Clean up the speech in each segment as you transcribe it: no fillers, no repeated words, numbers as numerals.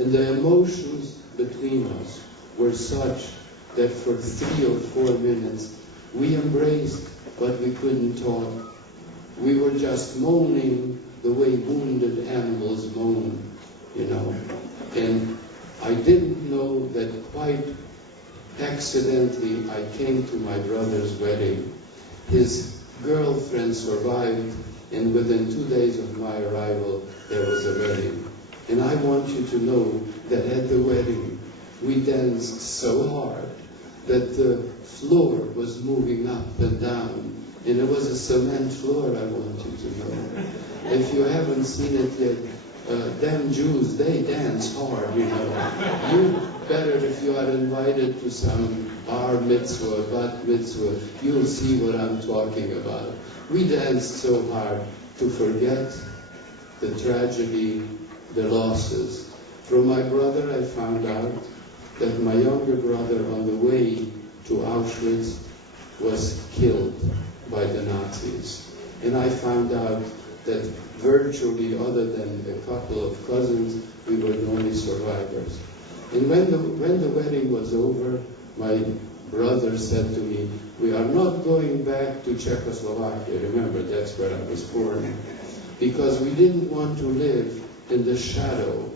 And the emotions between us were such that for 3 or 4 minutes we embraced, but we couldn't talk. We were just moaning the way wounded animals moan, you know. And I didn't know that quite accidentally I came to my brother's wedding. His girlfriend survived, and within 2 days of my arrival, there was a wedding. And I want you to know that at the wedding, we danced so hard that the floor was moving up and down. And it was a cement floor, I want you to know. If you haven't seen it yet, them Jews, they dance hard, you know. You better, if you are invited to some bar mitzvah, bat mitzvah, you'll see what I'm talking about. We danced so hard to forget the tragedy, the losses. From my brother, I found out that my younger brother on the way to Auschwitz was killed by the Nazis. And I found out that virtually, other than a couple of cousins, we were the only survivors. And when the wedding was over, my brother said to me, "We are not going back to Czechoslovakia." Remember, that's where I was born. Because we didn't want to live in the shadow.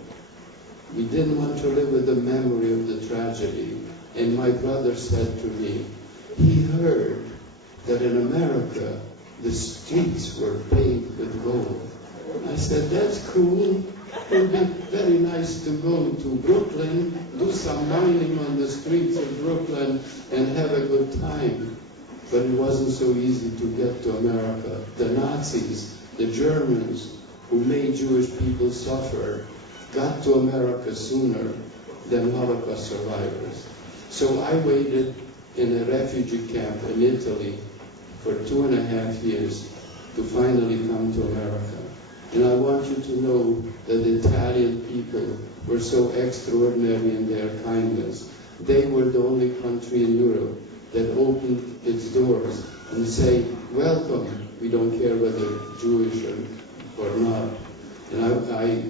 We didn't want to live with the memory of the tragedy. And my brother said to me, he heard that in America, the streets were paved with gold. I said, that's cool. It would be very nice to go to Brooklyn, do some mining on the streets of Brooklyn, and have a good time. But it wasn't so easy to get to America. The Nazis, the Germans, who made Jewish people suffer, got to America sooner than Holocaust survivors. So I waited in a refugee camp in Italy for 2.5 years to finally come to America. And I want you to know that the Italian people were so extraordinary in their kindness. They were the only country in Europe that opened its doors and say, welcome, we don't care whether Jewish or not. And I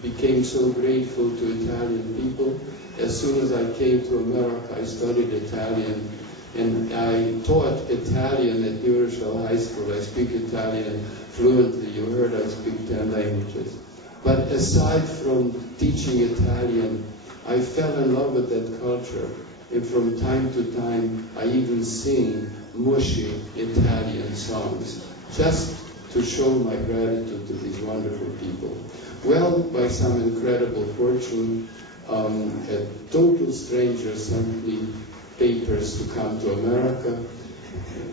became so grateful to Italian people. As soon as I came to America, I studied Italian, and I taught Italian at New Rochelle High School. I speak Italian fluently. You heard I speak 10 languages. But aside from teaching Italian, I fell in love with that culture. And from time to time, I even sing mushy Italian songs, just to show my gratitude to these wonderful people. Well, by some incredible fortune, a total stranger sent me papers to come to America.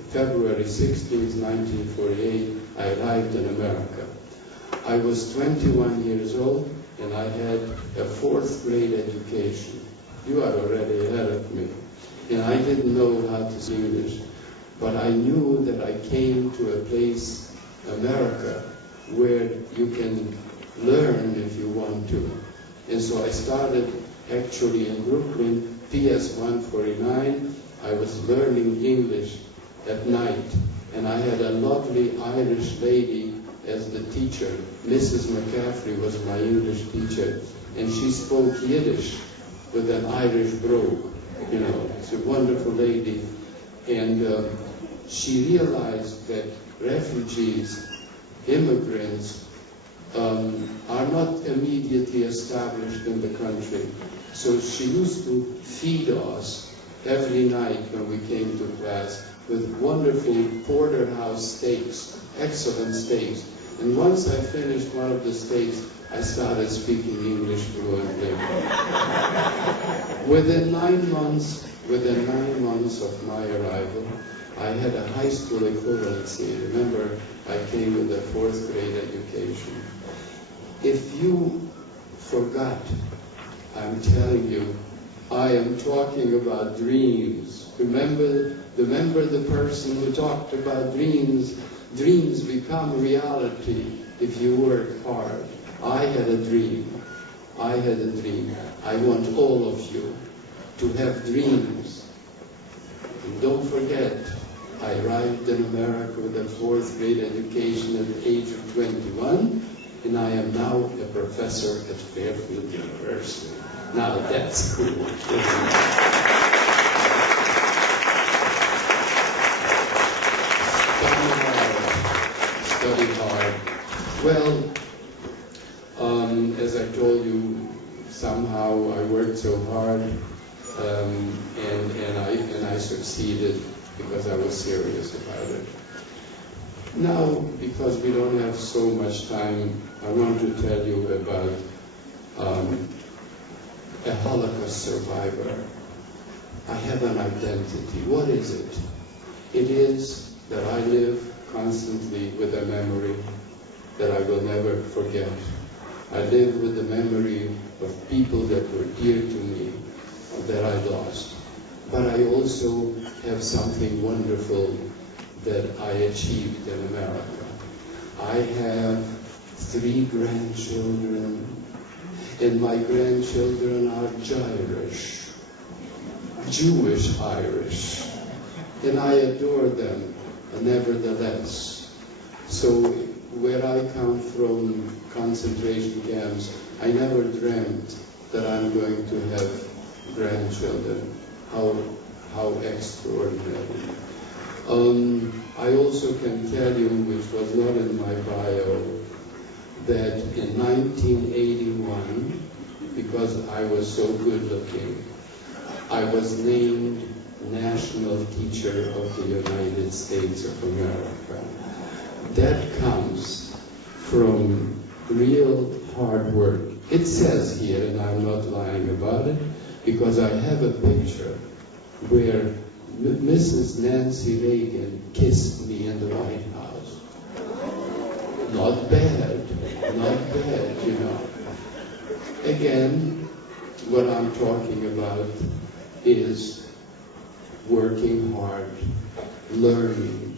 February 16, 1948, I arrived in America. I was 21 years old, and I had a 4th grade education. You are already ahead of me. And I didn't know how to speak English, but I knew that I came to a place, America, where you can learn if you want to. And so I started actually in Brooklyn, PS 149. I was learning English at night, and I had a lovely Irish lady as the teacher. Mrs. McCaffrey was my English teacher, and she spoke Yiddish with an Irish brogue. You know, it's a wonderful lady. And she realized that refugees, immigrants, are not immediately established in the country. So she used to feed us every night when we came to class with wonderful porterhouse steaks, excellent steaks. And once I finished one of the steaks, I started speaking English fluently. Within 9 months of my arrival, I had a high school equivalency. Remember, I came with a 4th grade education. If you forgot, I'm telling you, I am talking about dreams. Remember the person who talked about dreams. Dreams become reality if you work hard. I had a dream. I had a dream. I want all of you to have dreams. And don't forget, I arrived in America with a 4th grade education at the age of 21, and I am now a professor at Fairfield University. Now that's cool, isn't it? Study hard. Well, as I told you, somehow I worked so hard, and I succeeded because I was serious about it. Now, because we don't have so much time, I want to tell you about a Holocaust survivor. I have an identity. What is it? It is that I live constantly with a memory that I will never forget. I live with the memory of people that were dear to me, that I lost. But I also have something wonderful that I achieved in America. I have 3 grandchildren, and my grandchildren are Jewish Irish, and I adore them nevertheless. So where I come from, concentration camps, I never dreamt that I'm going to have grandchildren. How extraordinary. I also can tell you, which was not in my bio, that in 1981, because I was so good looking, I was named National Teacher of the United States of America. That comes from real hard work. It says here, and I'm not lying about it, because I have a picture where Mrs. Nancy Reagan kissed me in the White House. Not bad, you know. Again, what I'm talking about is working hard, learning.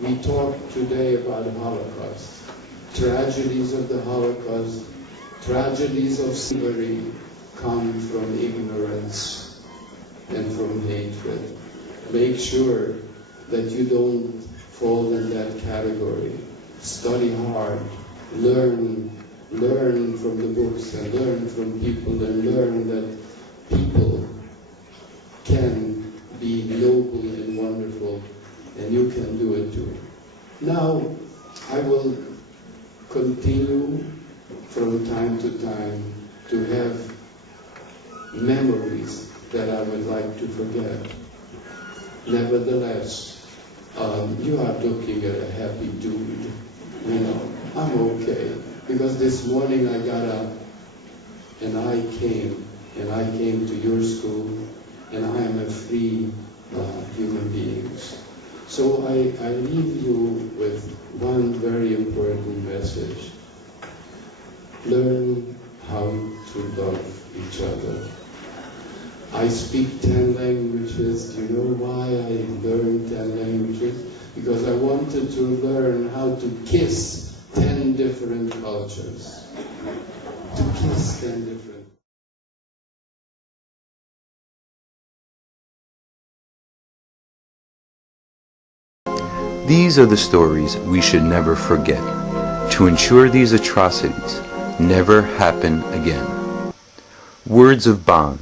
We talked today about the Holocaust, tragedies of the Holocaust, tragedies of slavery come from ignorance and from hatred. Make sure that you don't fall in that category. Study hard, learn from the books and learn from people, and learn that people can be noble and wonderful, and you can do it too. Now, I will continue from time to time to have memories that I would like to forget. Nevertheless, you are looking at a happy dude, you know. I'm okay, because this morning I got up and I came to your school, and I am a free human being. So I leave you with one very important message. Learn how to love each other. I speak 10 languages. Do you know why I learned 10 languages? Because I wanted to learn how to kiss 10 different cultures. To kiss 10 different. These are the stories we should never forget, to ensure these atrocities never happen again. Words of bond.